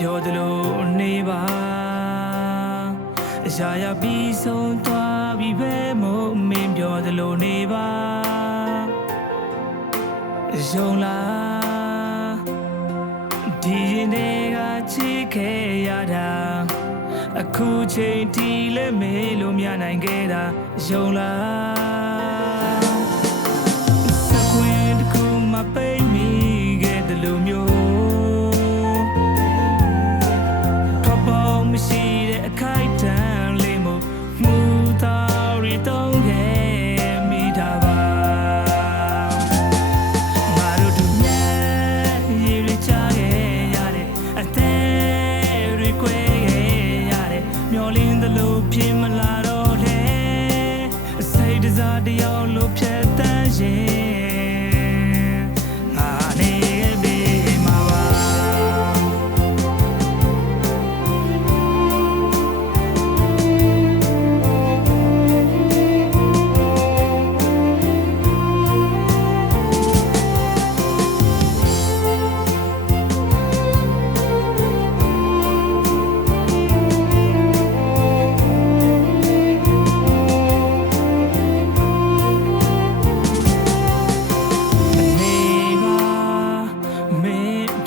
ပြောသလိုနေပါအရာရာပြီးဆုံးသွားပြီပဲမို့မင်းပြောသလိုနေပါယုံလားဒီရင်တွေကချစ်ခဲ့ရတာအခုချိန်ထိလည်းမေးလို့မနိုင်ခဲ့တာယုံလားစကွင်းတစ်ခုမပိတ်မိခဲ့တယ်လို့မျိုးတော့ပေါင်းမရှိတဲ့အခိုက်အတန့်လေးမို့မူသားရီတုံးခဲ့မိတာပါငါတို့တို့မြဲရေရချခဲ့ရတဲ့အသေးတွေကိုမျောလင်းသလိုဖြစ်မလာတော့လေစိတ်တစားတယောက်လိုဖြတ်တန်းရင်ငါနေပြီမှာပါ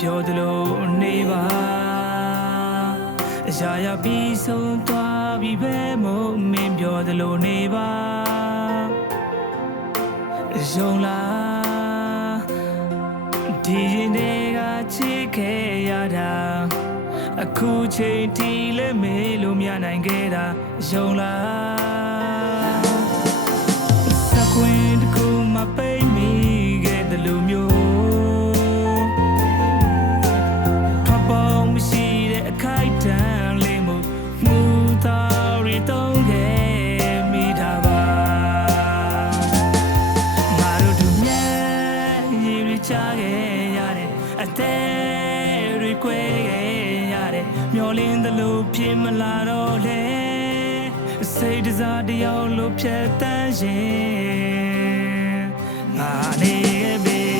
ပြောသလိုနေပါအရာရာပြီးဆုံးသွားပြီပဲမို့မင်းပြောသလိုနေပါယုံလားဒီရင်တွေကချစ်ခဲ့ရတာအခုချိန်ထိလည်းမေးလို့မနိုင်ခဲ့တာယုံလားစကွင်းတစ်ခုမပိတ်မိခဲ့တယ်လို့မျိုးချခဲ့ရတဲ့အသေးတွေကိုရတဲ့မျောလင်းသလိုဖြစ်မလာတော့လေစိတ်တစားတယောက်လိုဖြတ်တန်းရင်ငါနေပြီ